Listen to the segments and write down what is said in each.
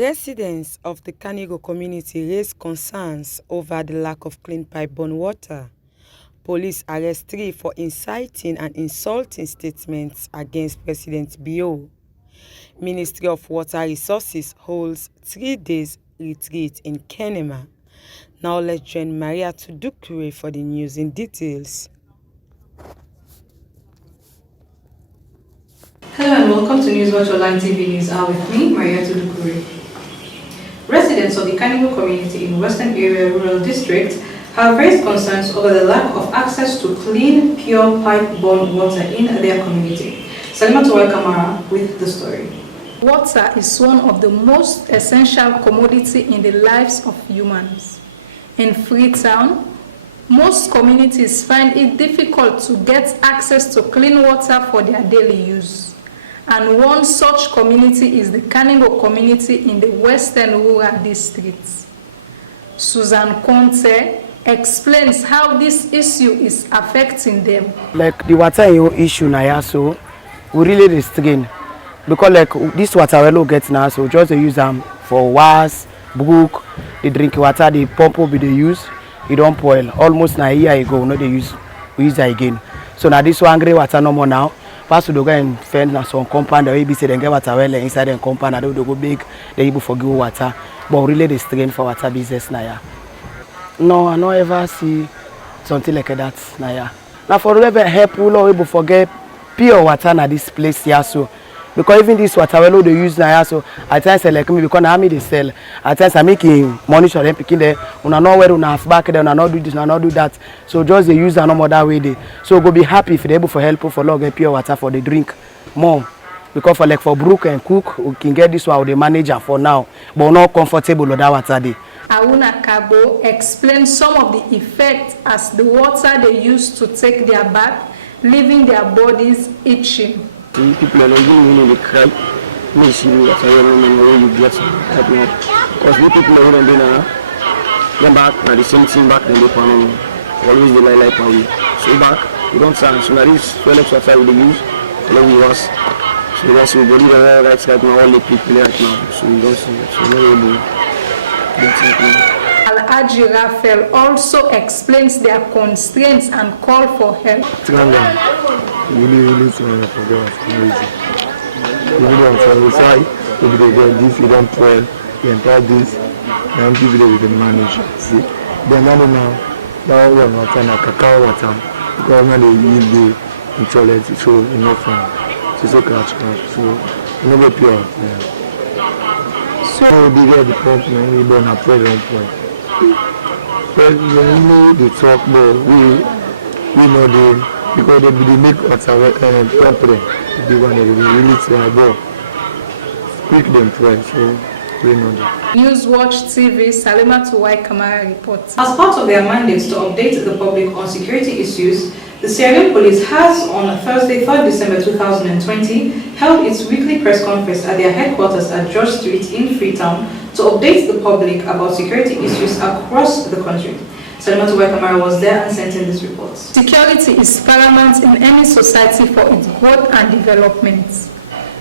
Residents of the Kanigo community raised concerns over the lack of clean pipe-borne water. Police arrest 3 for inciting and insulting statements against President Bio. Ministry of Water Resources holds 3 days retreat in Kenema. Now let's join Maria Tudukure for the news in details. Hello and welcome to Newswatch Online TV News Hour with me, Maria Tudukure. Residents of the Kenema community in Western Area Rural District have raised concerns over the lack of access to clean, pure pipe-borne water in their community. KAMARA with the story. Water is one of the most essential commodity in the lives of humans. In Freetown, most communities find it difficult to get access to clean water for their daily use. And one such community is the Kanigo community in the Western Rural District. Susan Conte explains how this issue is affecting them. Like the water issue now, so we really restrain because like this water we don't get now, so just use them for wash, book, the drink water, the pump will be the use, it don't boil. Almost a year ago, no we use it again. So now this one grey water no more now. Pass to the guy and find some compound that we say then get water well inside the compound. I don't go big, they able forgive water, but really the strain for water business now. No, I don't ever see something like that now. Now for whoever help, we will able forget pure water na this place here so. Because even this water well they use now so at times I like me because I they sell. At times I making money for them picking there. Una know where una have back there, una not do this, una not do that. So just they use no more that way they. So go be happy if they able for help for log get pure water for the drink more. Because for like for brook and cook, we can get this one with the manager for now, but not comfortable with that water day. Auna Kabo explains some of the effects as the water they use to take their bath, leaving their bodies itching. People are not really cry. Me see what I remember when you get that now. Because the people are not doing them back now the same thing back then they pan always the light away. So back we don't stand. So now this toilet water we use, then we wash. So that's we believe that right now all the people right now. So we don't see. So no able. Al-Haji Raphael also explains their constraints and call for help. Really trying to forget what's crazy. Even on the side, if they get this, you don't twirl, you enter this, then people will manage. See? Then now, that one water, cacao water, because when they use the toilet, so enough fun. So catch, so never pure. Yeah. So they get the pump, we don't have present point. But when we talk, we know the because they make water properly. They want to really try, but quick them try, so we know that. Newswatch TV, Salimatu KAMARA reports. As part of their mandates to update the public on security issues, the Sierra Leone Police has on Thursday, 3rd December 2020, held its weekly press conference at their headquarters at George Street in Freetown to update the public about security issues across the country. KAMARA was there and sent in this report. Security is paramount in any society for its growth and development.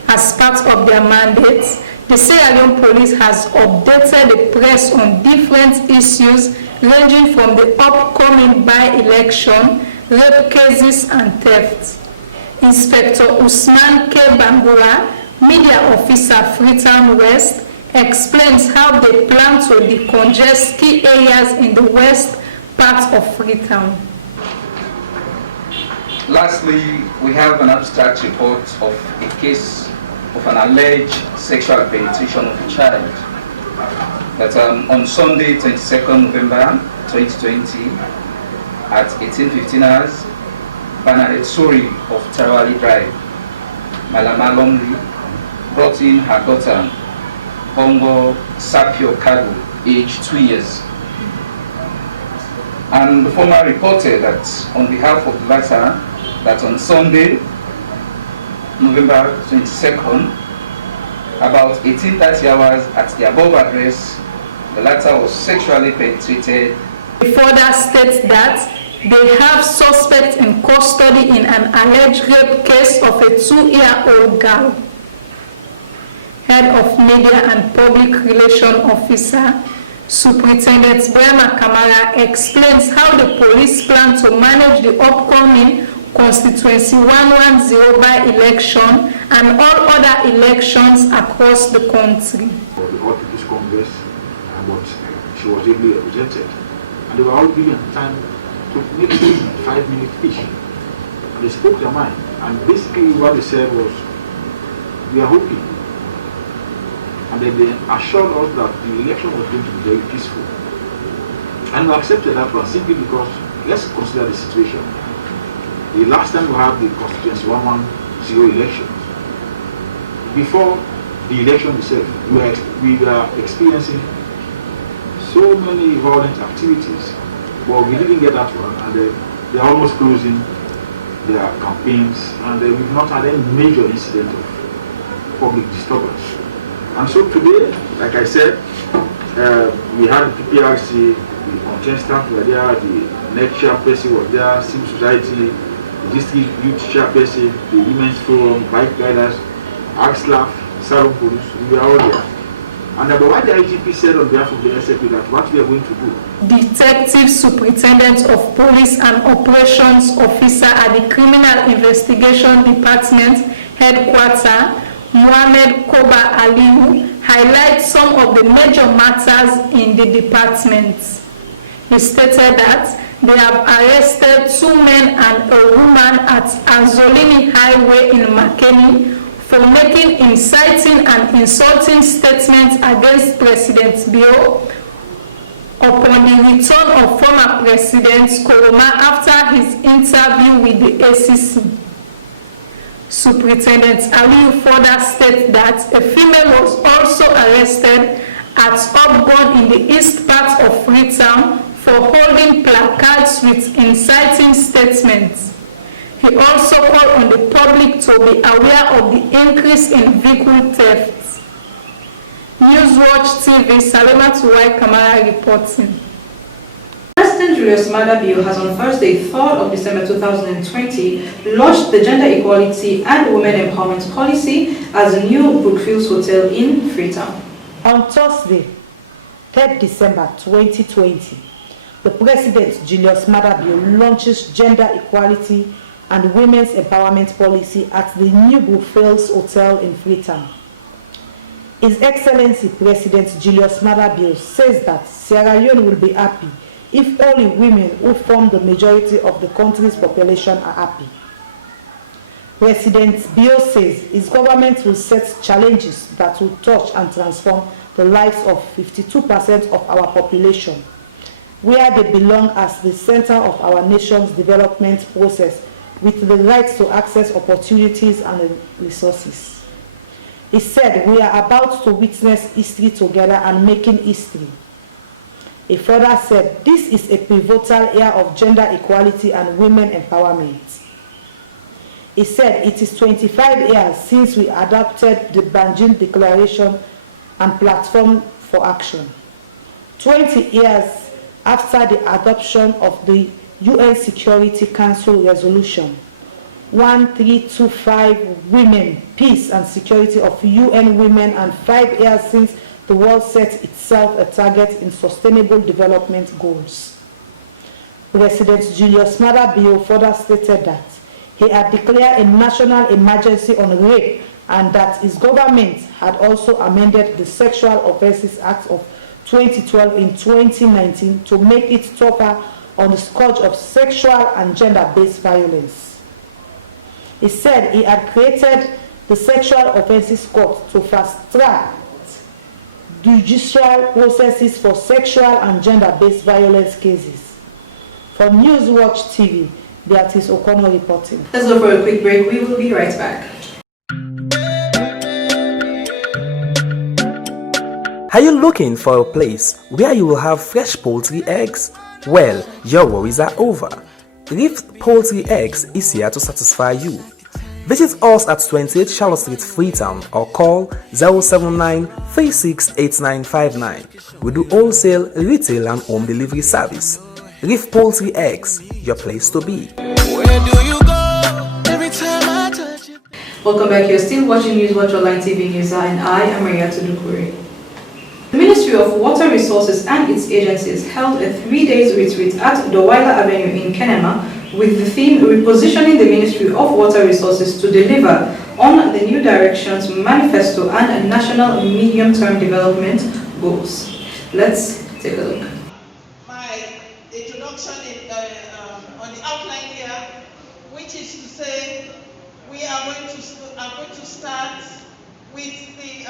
As part of their mandates, the Sierra Leone Police has updated the press on different issues ranging from the upcoming by-election, rape cases and theft. Inspector OSMAN BANGURA, media officer Freetown West, explains how they plan to decongest key areas in the west part of Freetown. Lastly, we have an abstract report of a case of an alleged sexual penetration of a child. That on Sunday, 22nd November 2020, at 18:15 hours, Bernadette Sori of Tarawali Drive, Malama Longri, brought in her daughter, Bongo Sapio Kago, aged 2 years. And the former reported that on behalf of the latter, that on Sunday, November 22nd, about 18:30 hours at the above address, the latter was sexually penetrated. It further states that they have suspects in custody in an alleged rape case of a 2-year-old girl. Head of Media and Public Relations Officer, Superintendent BRIMA KAMARA explains how the police plan to manage the upcoming Constituency 110 by-election and all other elections across the country. For the All People's Congress, but she was ably represented. And they were all given time to make 5 minutes each. And they spoke their mind. And basically what they said was, we are hoping. And then they assured us that the election was going to be very peaceful. And we accepted that one simply because, let's consider the situation. The last time we had the Constituency 110 election, before the election itself, we were experiencing so many violent activities, but we didn't get that one, and they're almost closing their campaigns, and we've not had any major incident of public disturbance. And so today, like I said, we had the PPRC, the contestants were there, the NET chairperson was there, civil society, the district youth chairperson, the women's forum, bike riders, AXLAF, Salon Police, we were all there. And what the IGP said on behalf of the SFP that what we are going to do. Detective Superintendent of Police and Operations Officer at the Criminal Investigation Department Headquarters, Mohammed Koba Aliyu, highlights some of the major matters in the department. He stated that they have arrested 2 men and a woman at Azolini Highway in Makeni for making inciting and insulting statements against President Bio upon the return of former President Kenema after his interview with the ACC. Superintendent Ali further states that a female was also arrested at Upbourne in the east part of Freetown for holding placards with inciting statements. He also called on the public to be aware of the increase in vehicle thefts. Newswatch TV, Salema Tuwai Kamara reporting. President Julius MAADA has on Thursday, 3rd of December 2020, launched the Gender Equality and Women Empowerment Policy as a new Brookfields Hotel in Freetown. On Thursday, 3rd December 2020, the President Julius MAADA launches Gender Equality and Women's Empowerment Policy at the new Brookfields Hotel in Freetown. His Excellency President Julius MAADA says that Sierra Leone will be happy if only women who form the majority of the country's population are happy. President Bio says his government will set challenges that will touch and transform the lives of 52% of our population, where they belong as the center of our nation's development process with the right to access opportunities and resources. He said, we are about to witness history together and making history. He further said, this is a pivotal year of gender equality and women empowerment. He said, it is 25 years since we adopted the Banjul Declaration and Platform for Action. 20 years after the adoption of the UN Security Council Resolution 1325, Women, Peace and Security of UN Women, and 5 years since the world set itself a target in Sustainable Development Goals. President Julius MAADA further stated that he had declared a national emergency on rape and that his government had also amended the Sexual Offences Act of 2012 in 2019 to make it tougher on the scourge of sexual and gender-based violence. He said he had created the Sexual Offences Court to fast-track judicial processes for sexual and gender-based violence cases. For Newswatch TV, Beatrice O'Connor reporting. Let's go for a quick break. We will be right back. Are you looking for a place where you will have fresh poultry eggs? Well, your worries are over. Reef Poultry Eggs is here to satisfy you. Visit us at 28 Charlotte Street, Freetown, or call 079 368959. We do wholesale, retail and home delivery service. Reef Poultry Eggs, your place to be. Where do you go every time I touch you? Welcome back. You're still watching Newswatch Online TV News, and I am Maria Tudukuri. The Ministry of Water Resources and its agencies held a 3-day retreat at Dowaila Avenue in Kenema with the theme Repositioning the Ministry of Water Resources to deliver on the new directions, manifesto and national medium-term development goals. Let's take a look. My introduction on the outline here, which is to say we are going to start with the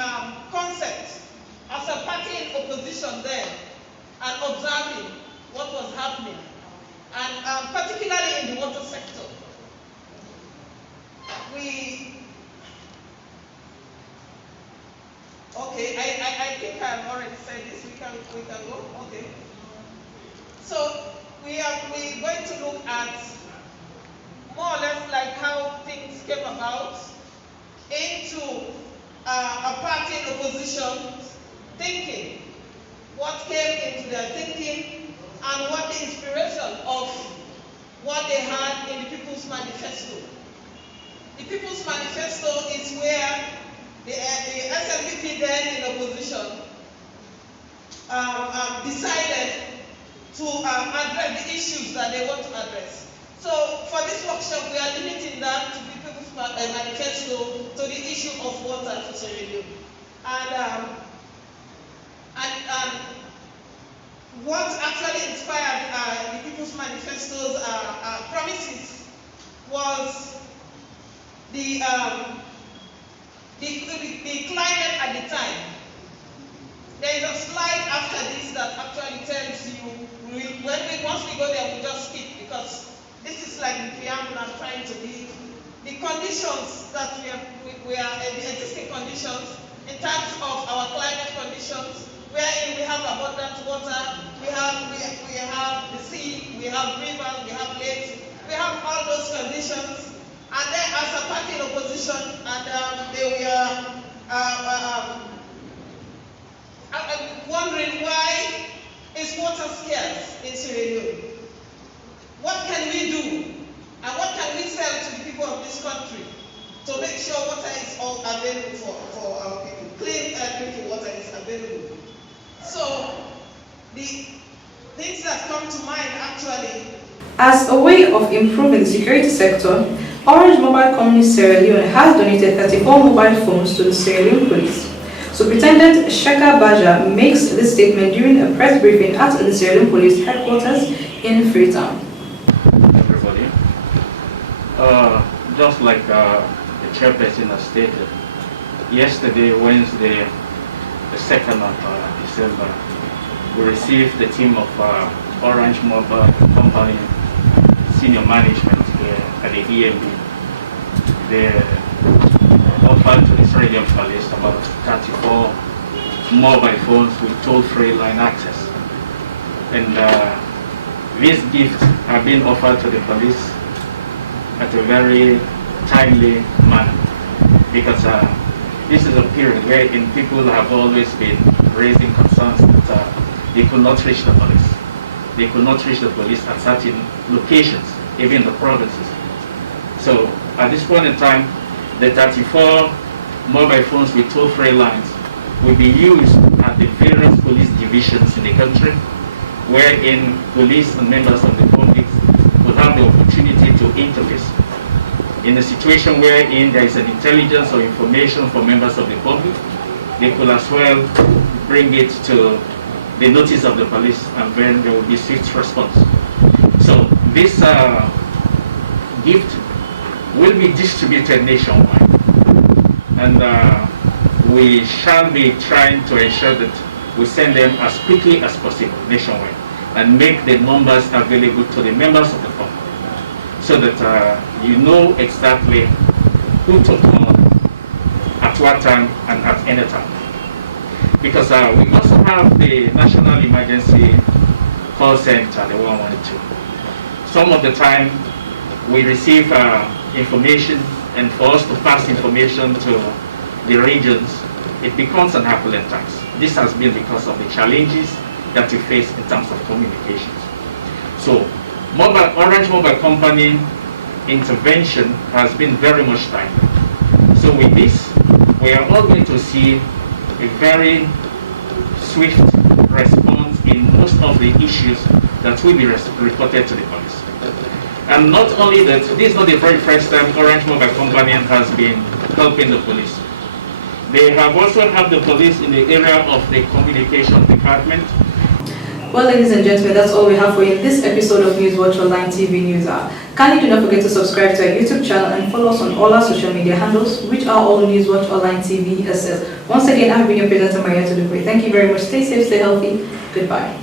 concept as a party in opposition then and observing what was happening, and particularly in the water sector. I think I've already said this. We can go. Okay. So we're going to look at more or less like how things came about into a party in opposition thinking, what came into their thinking, and what the inspiration of what they had in the People's Manifesto. The People's Manifesto is where the SLPP then in opposition decided to address the issues that they want to address. So for this workshop, we are limiting that to the People's Manifesto to the issue of water for Sierra Leone. And what actually inspired the People's Manifesto's promises was the climate at the time. There is a slide after this that actually tells you, once we go there, we just skip, because this is like the preamble I'm trying to be. The conditions that we are the existing conditions in terms of our climate conditions, wherein we have abundant water, we have the sea, we have rivers, we have lakes, we have all those conditions. And then as a party in opposition, and they were wondering why is water scarce in Sierra Leone? What can we do? And what can we sell to the people of this country to make sure water is all available for our people? Clean drinking water is available. So the things that come to mind actually. As a way of improving the security sector, Orange Mobile Company Sierra Leone has donated 34 mobile phones to the Sierra Leone police. Superintendent SHEKA BAHJA makes this statement during a press briefing at the Sierra Leone Police headquarters in Freetown. Everybody, just like the chairperson has stated, yesterday, Wednesday, the 2nd of December, we received the team of Orange Mobile Company senior management here at the EMB. They offered to the Sierra Leone police about 34 mobile phones with toll-free line access. And these gifts have been offered to the police at a very timely manner, because this is a period wherein people have always been raising concerns that they could not reach the police. They could not reach the police at certain locations, even in the provinces. So at this point in time, the 34 mobile phones with toll-free lines will be used at the various police divisions in the country, wherein police and members of the public will have the opportunity to interface. In a situation wherein there is an intelligence or information for members of the public, they could as well bring it to the notice of the police, and then there will be swift response. So this gift will be distributed nationwide, and we shall be trying to ensure that we send them as quickly as possible nationwide and make the numbers available to the members of the public, so that you know exactly who to call at what time and at any time. Because we also have the National Emergency Call Center, the 112. Some of the time we receive information, and for us to pass information to the regions, it becomes an apple and tax. This has been because of the challenges that we face in terms of communications. So Orange Mobile Company intervention has been very much timely. So with this, we are all going to see a very swift response in most of the issues that will be reported to the police. And not only that, this is not the very first time Orange Mobile Company has been helping the police. They have also helped the police in the area of the communication department. Well, ladies and gentlemen, that's all we have for you in this episode of Newswatch Online TV News Hour. Kindly do not forget to subscribe to our YouTube channel and follow us on all our social media handles, which are all Newswatch Online TV SS. Once again, I've been your presenter, Maria Tudukwe. Thank you very much. Stay safe, stay healthy. Goodbye.